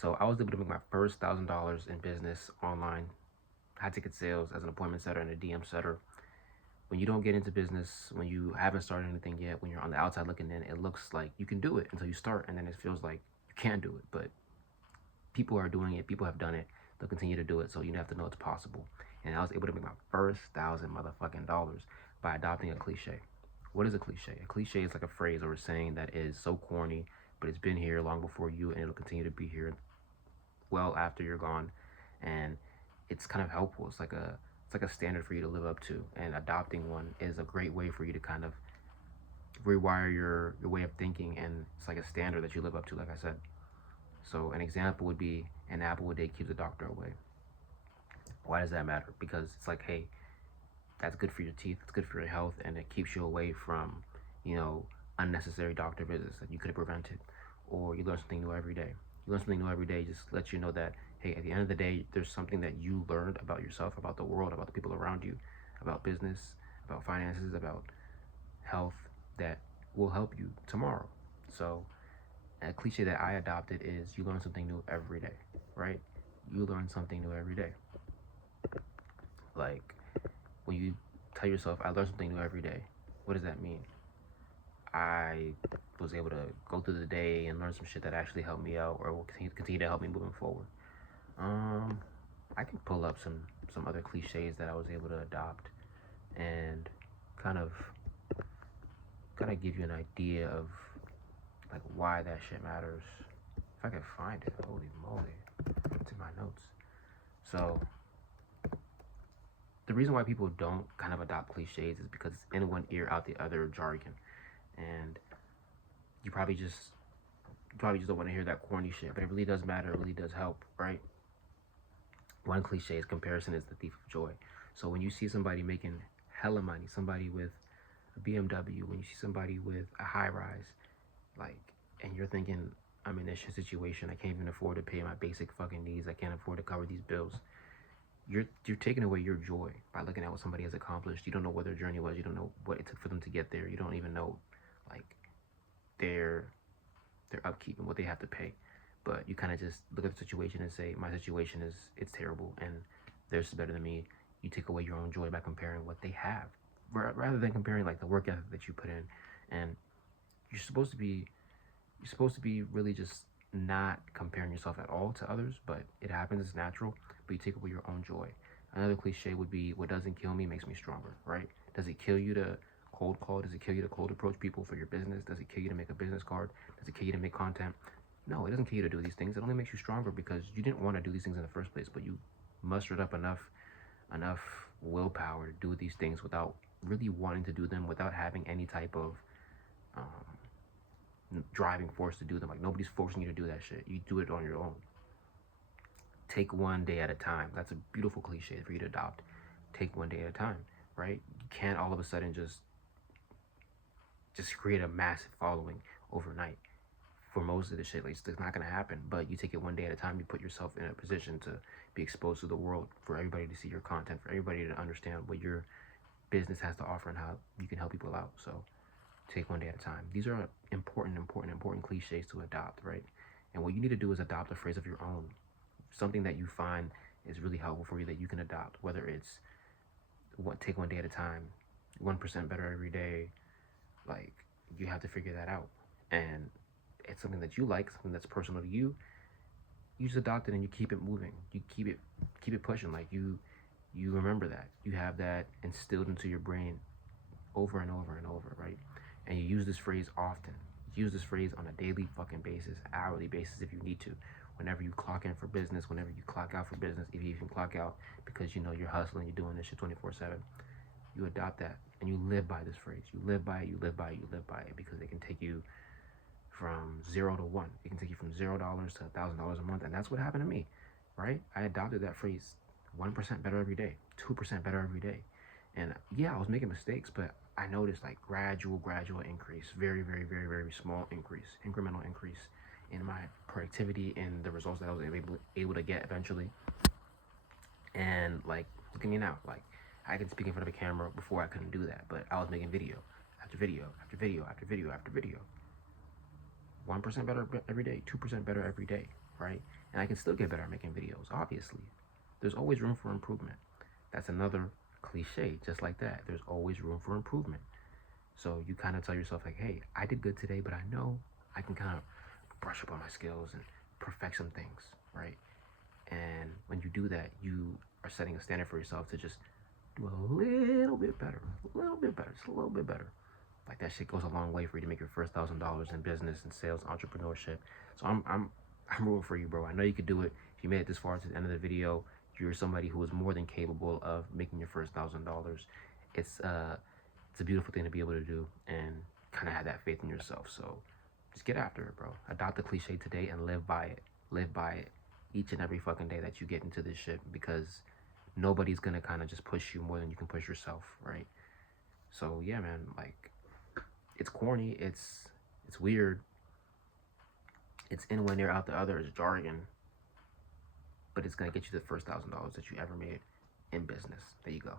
So I was able to make my first $1,000 in business online, high ticket sales as an appointment setter and a DM setter. When you don't get into business, when you haven't started anything yet, when you're on the outside looking in, it looks like you can do it until you start, and then it feels like you can't do it. But people are doing it, people have done it, they'll continue to do it, so you have to know it's possible. And I was able to make my first thousand motherfucking dollars by adopting a cliche. What is a cliche? A cliche is like a phrase or a saying that is so corny, but it's been here long before you, and it'll continue to be here well after you're gone. And it's kind of helpful. It's like a standard for you to live up to, and adopting one is a great way for you to kind of rewire your way of thinking, and it's like a standard that you live up to, like I said. So an example would be an apple a day keeps the doctor away. Why does that matter? Because it's like, hey, that's good for your teeth, it's good for your health, and it keeps you away from, you know, unnecessary doctor visits that you could have prevented. Or you learn something new every day. You learn something new every day just lets you know that, hey, at the end of the day, there's something that you learned about yourself, about the world, about the people around you, about business, about finances, about health, that will help you tomorrow. So a cliche that I adopted is you learn something new every day, right? You learn something new every day. Like when you tell yourself, I learn something new every day, what does that mean? I was able to go through the day and learn some shit that actually helped me out or will continue to help me moving forward. Um, I can pull up some other cliches that I was able to adopt and kind of give you an idea of like why that shit matters. If I can find it, holy moly, it's in my notes. So the reason why people don't kind of adopt cliches is because it's in one ear out the other jargon, and you probably just don't want to hear that corny shit, but it really does matter. It really does help, right? One cliche is comparison is the thief of joy. So when you see somebody making hella money, somebody with a BMW, when you see somebody with a high rise, like, and you're thinking, I'm in this shit situation, I can't even afford to pay my basic fucking needs, I can't afford to cover these bills. You're taking away your joy by looking at what somebody has accomplished. You don't know what their journey was. You don't know what it took for them to get there. You don't even know like their upkeep and what they have to pay. But you kind of just look at the situation and say, my situation is it's terrible, and theirs is better than me. You take away your own joy by comparing what they have, rather than comparing like the work ethic that you put in. And you're supposed to be really just not comparing yourself at all to others, but it happens, it's natural, but you take away your own joy. Another cliche would be, what doesn't kill me makes me stronger, right? Does it kill you to cold call? Does it kill you to cold approach people for your business? Does it kill you to make a business card? Does it kill you to make content? No, it doesn't kill you to do these things. It only makes you stronger because you didn't want to do these things in the first place, but you mustered up enough willpower to do these things without really wanting to do them, without having any type of driving force to do them. Like, nobody's forcing you to do that shit. You do it on your own. Take one day at a time. That's a beautiful cliche for you to adopt. Take one day at a time, right? You can't all of a sudden just create a massive following overnight. For most of the shit, like, it's not gonna happen. But you take it one day at a time. You put yourself in a position to be exposed to the world, for everybody to see your content, for everybody to understand what your business has to offer and how you can help people out. So take one day at a time. These are important cliches to adopt, right? And what you need to do is adopt a phrase of your own, something that you find is really helpful for you that you can adopt. Whether it's take one day at a time, 1% better every day, like, you have to figure that out. And it's something that you like, something that's personal to you. You just adopt it and you keep it moving. You keep it pushing. Like, you remember that. You have that instilled into your brain over and over and over, right? And you use this phrase often. Use this phrase on a daily fucking basis, hourly basis if you need to. Whenever you clock in for business, whenever you clock out for business, if you even clock out because you know you're hustling, you're doing this shit 24/7, you adopt that and you live by this phrase. You live by it, you live by it, you live by it, because it can take you from 0 to 1. It can take you from $0 to $1,000 a month, and that's what happened to me, right? I adopted that phrase, 1% better every day, 2% better every day. And yeah, I was making mistakes, but I noticed like gradual increase, very small increase, incremental increase in my productivity and the results that I was able to get eventually. And like, look at me now. Like, I can speak in front of a camera. Before I couldn't do that, but I was making video after video after video after video after video. 1% better every day, 2% better every day, right? And I can still get better at making videos, obviously. There's always room for improvement. That's another cliche, just like that. There's always room for improvement. So you kind of tell yourself, like, hey, I did good today, but I know I can kind of brush up on my skills and perfect some things, right? And when you do that, you are setting a standard for yourself to just do a little bit better, just a little bit better. Like that shit goes a long way for you to make your first $1,000 in business and sales, entrepreneurship. So I'm rooting for you, bro. I know you could do it. If you made it this far to the end of the video, you're somebody who is more than capable of making your first $1,000. It's it's a beautiful thing to be able to do and kind of have that faith in yourself. So just get after it, bro. Adopt the cliche today and live by it. Live by it each and every fucking day that you get into this shit, because nobody's gonna kind of just push you more than you can push yourself, right? So yeah, man, like, it's corny, it's weird, it's in one ear out the other, it's jargon, but it's gonna get you the first $1,000 that you ever made in business. There you go.